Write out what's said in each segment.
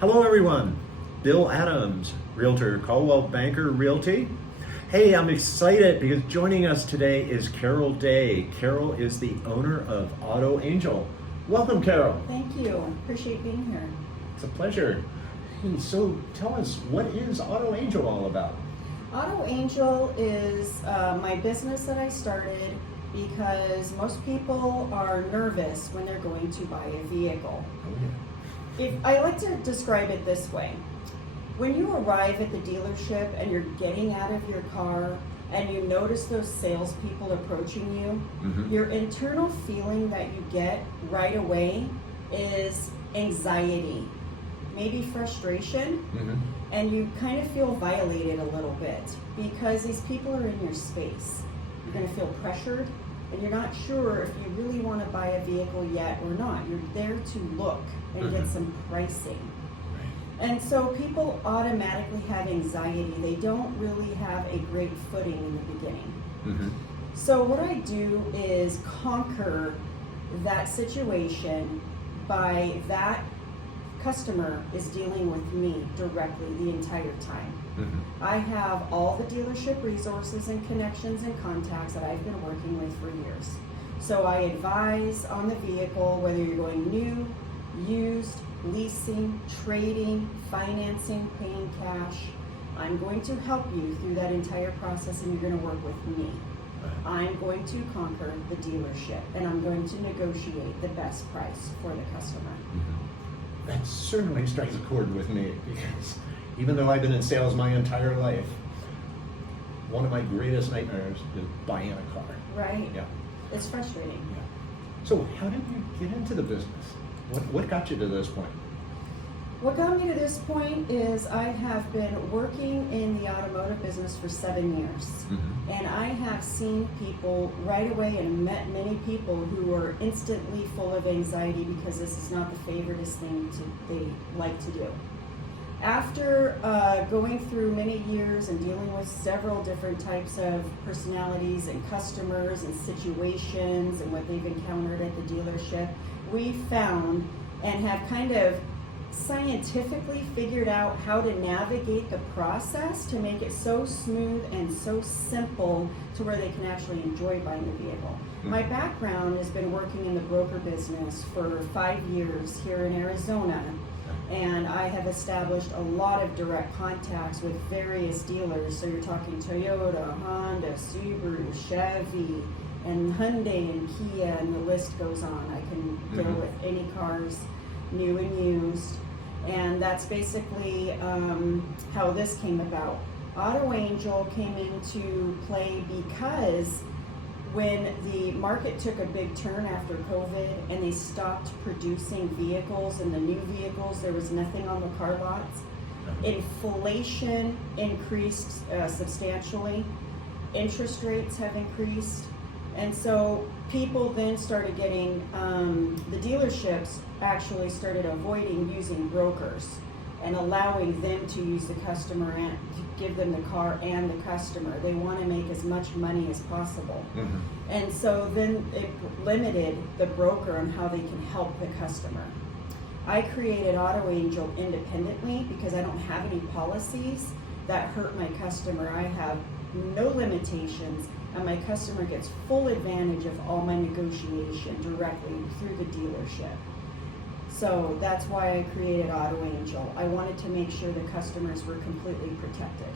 Hello everyone, Bill Adams, Realtor, Coldwell Banker Realty. Hey, I'm excited because joining us today is Carol Day. Carol is the owner of Auto Angel. Welcome, Carol. Thank you. Appreciate being here. It's a pleasure. Hey, so tell us, what is Auto Angel all about? Auto Angel is my business that I started because most people are nervous when they're going to buy a vehicle. Oh, yeah. I like to describe it this way. When you arrive at the dealership and you're getting out of your car and you notice those salespeople approaching you, your internal feeling that you get right away is anxiety, maybe frustration, and you kind of feel violated a little bit because these people are in your space. You're going to feel pressured and you're not sure if you really want to buy a vehicle yet or not. You're there to look and get some pricing. And so people automatically have anxiety. They don't really have a great footing in the beginning. So what I do is conquer that situation by that customer is dealing with me directly the entire time. I have all the dealership resources and connections and contacts that I've been working with for years. So I advise on the vehicle, whether you're going new, used, leasing, trading, financing, paying cash. I'm going to help you through that entire process and you're going to work with me. I'm going to conquer the dealership and I'm going to negotiate the best price for the customer. That certainly strikes a chord with me because even though I've been in sales my entire life, one of my greatest nightmares is buying a car. Right? Yeah. It's frustrating. Yeah. So how did you get into the business? What got you to this point? What got me to this point is I have been working in the automotive business for 7 years. And I have seen people right away and met many people who were instantly full of anxiety because this is not the favoriteest thing they like to do. After going through many years and dealing with several different types of personalities and customers and situations and what they've encountered at the dealership, we found and have kind of scientifically figured out how to navigate the process to make it so smooth and so simple to where they can actually enjoy buying the vehicle. My background has been working in the broker business for 5 years here in Arizona, and I have established a lot of direct contacts with various dealers. So you're talking Toyota, Honda, Subaru, Chevy, and Hyundai and Kia, and the list goes on. I can deal with any cars, new and used. And that's basically how this came about. Auto Angel came into play because when the market took a big turn after COVID and they stopped producing vehicles, and the new vehicles, there was nothing on the car lots. Inflation increased substantially. Interest rates have increased. And so people then started getting, the dealerships actually started avoiding using brokers and allowing them to use the customer and to give them the car and the customer. They want to make as much money as possible. And so then it limited the broker on how they can help the customer. I created Auto Angel independently because I don't have any policies that hurt my customer. I have no limitations, and my customer gets full advantage of all my negotiation directly through the dealership. So that's why I created Auto Angel. I wanted to make sure the customers were completely protected.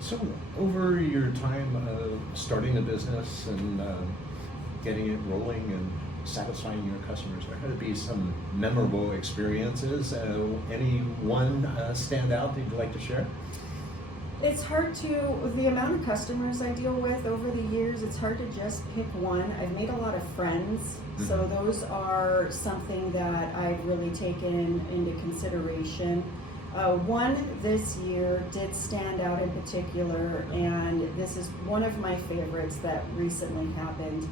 So over your time starting the business and getting it rolling and satisfying your customers, there had to be some memorable experiences. Any one stand out that you'd like to share? It's hard to, the amount of customers I deal with over the years, it's hard to just pick one. I've made a lot of friends, so those are something that I've really taken into consideration. One this year did stand out in particular, and this is one of my favorites that recently happened,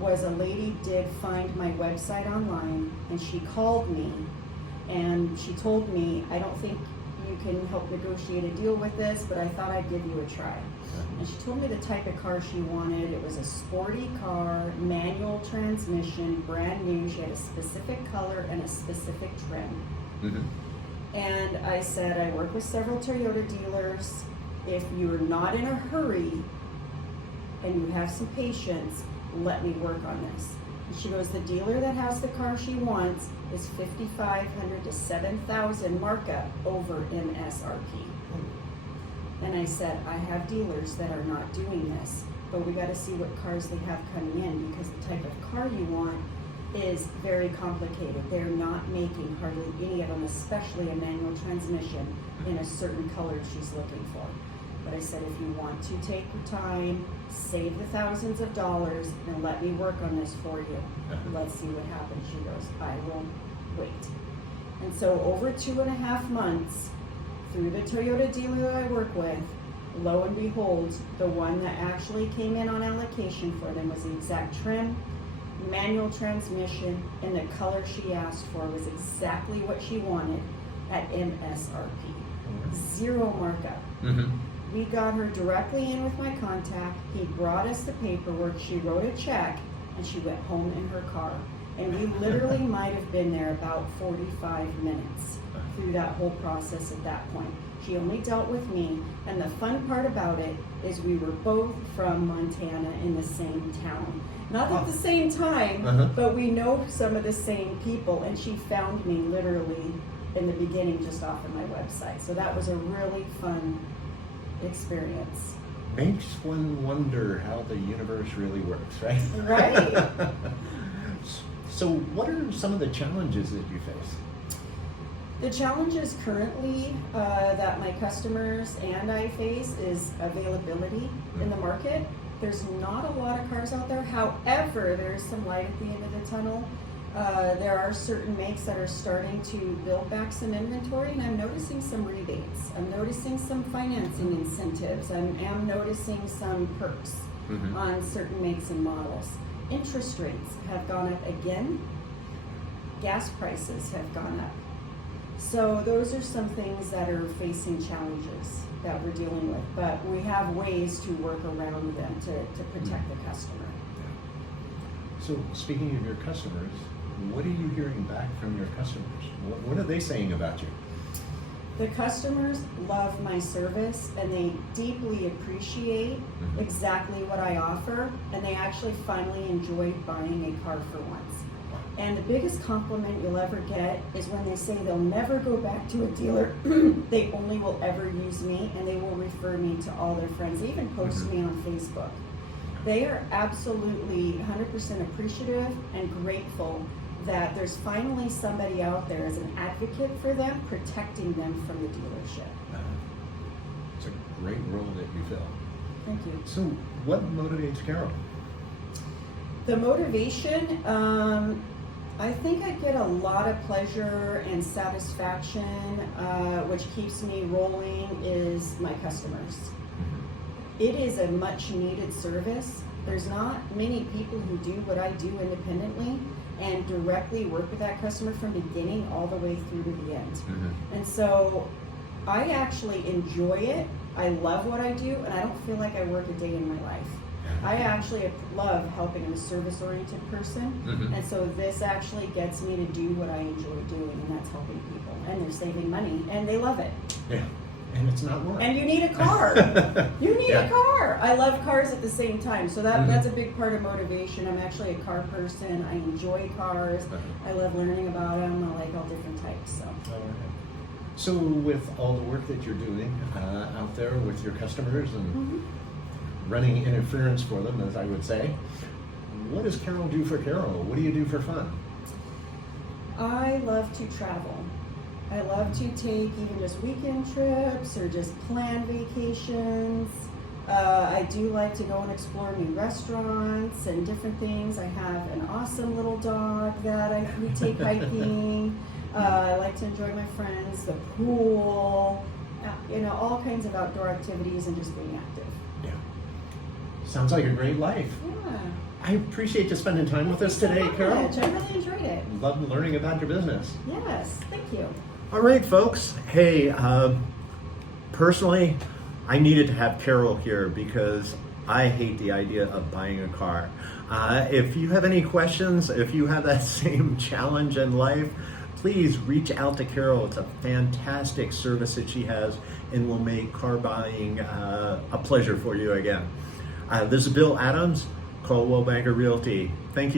was a lady did find my website online, and she called me, and she told me, I don't think you can help negotiate a deal with this, but I thought I'd give you a try. And she told me the type of car she wanted. It was a sporty car, manual transmission, brand new. She had a specific color and a specific trim. Mm-hmm. And I said, I work with several Toyota dealers. If you're not in a hurry and you have some patience, let me work on this. And she goes, the dealer that has the car she wants is $5,500 to $7,000 markup over MSRP. And I said, I have dealers that are not doing this, but we got to see what cars they have coming in, because the type of car you want is very complicated. They're not making hardly any of them, especially a manual transmission in a certain color she's looking for. But I said, if you want to take your time, save the thousands of dollars, and let me work on this for you. Let's see what happens. She goes, I will wait. And so over 2.5 months, through the Toyota dealer that I work with, lo and behold, the one that actually came in on allocation for them was the exact trim, manual transmission, and the color she asked for was exactly what she wanted at MSRP. Zero markup. Mm-hmm. We got her directly in with my contact. He brought us the paperwork. She wrote a check, and she went home in her car. And we literally might have been there about 45 minutes through that whole process at that point. She only dealt with me, and the fun part about it is we were both from Montana in the same town. Not at the same time, but we know some of the same people, and she found me literally in the beginning just off of my website. So that was a really fun experience. Makes one wonder how the universe really works, right? Right. So what are some of the challenges that you face? The challenges currently that my customers and I face is availability in the market. There's not a lot of cars out there. However, there's some light at the end of the tunnel. There are certain makes that are starting to build back some inventory, and I'm noticing some rebates. I'm noticing some financing incentives. I am noticing some perks on certain makes and models. Interest rates have gone up again. Gas prices have gone up. So those are some things that are facing challenges that we're dealing with, but we have ways to work around them to protect the customer. So speaking of your customers, what are you hearing back from your customers? What are they saying about you? The customers love my service, and they deeply appreciate exactly what I offer, and they actually finally enjoy buying a car for once. And the biggest compliment you'll ever get is when they say they'll never go back to a dealer. They only will ever use me, and they will refer me to all their friends. They even post me on Facebook. They are absolutely 100% appreciative and grateful that there's finally somebody out there as an advocate for them, protecting them from the dealership. It's a great role that you fill. Thank you. So what motivates Carol? The motivation, I think I get a lot of pleasure and satisfaction, which keeps me rolling, is my customers. It is a much needed service. There's not many people who do what I do independently and directly work with that customer from beginning all the way through to the end. And so I actually enjoy it. I love what I do, and I don't feel like I work a day in my life. I actually love helping. I'm a service-oriented person, and so this actually gets me to do what I enjoy doing, and that's helping people. And they're saving money, and they love it. Yeah, and it's not work. And you need a car. You need a car. I love cars at the same time, so that's a big part of motivation. I'm actually a car person. I enjoy cars. I love learning about them. I like all different types. So. So with all the work that you're doing out there with your customers and running interference for them, as I would say, what does Carol do for Carol? What do you do for fun? I love to travel. I love to take even just weekend trips or just planned vacations. I do like to go and explore new restaurants and different things. I have an awesome little dog that we take hiking. I like to enjoy my friends, the pool, all kinds of outdoor activities and just being active. Yeah. Sounds like a great life. Yeah. I appreciate you spending time with us today, Carol. I really enjoyed it. Love learning about your business. Yes, thank you. All right, folks. Hey, personally, I needed to have Carol here because I hate the idea of buying a car. If you have any questions, if you have that same challenge in life, please reach out to Carol. It's a fantastic service that she has and will make car buying a pleasure for you again. This is Bill Adams, Coldwell Banker Realty. Thank you.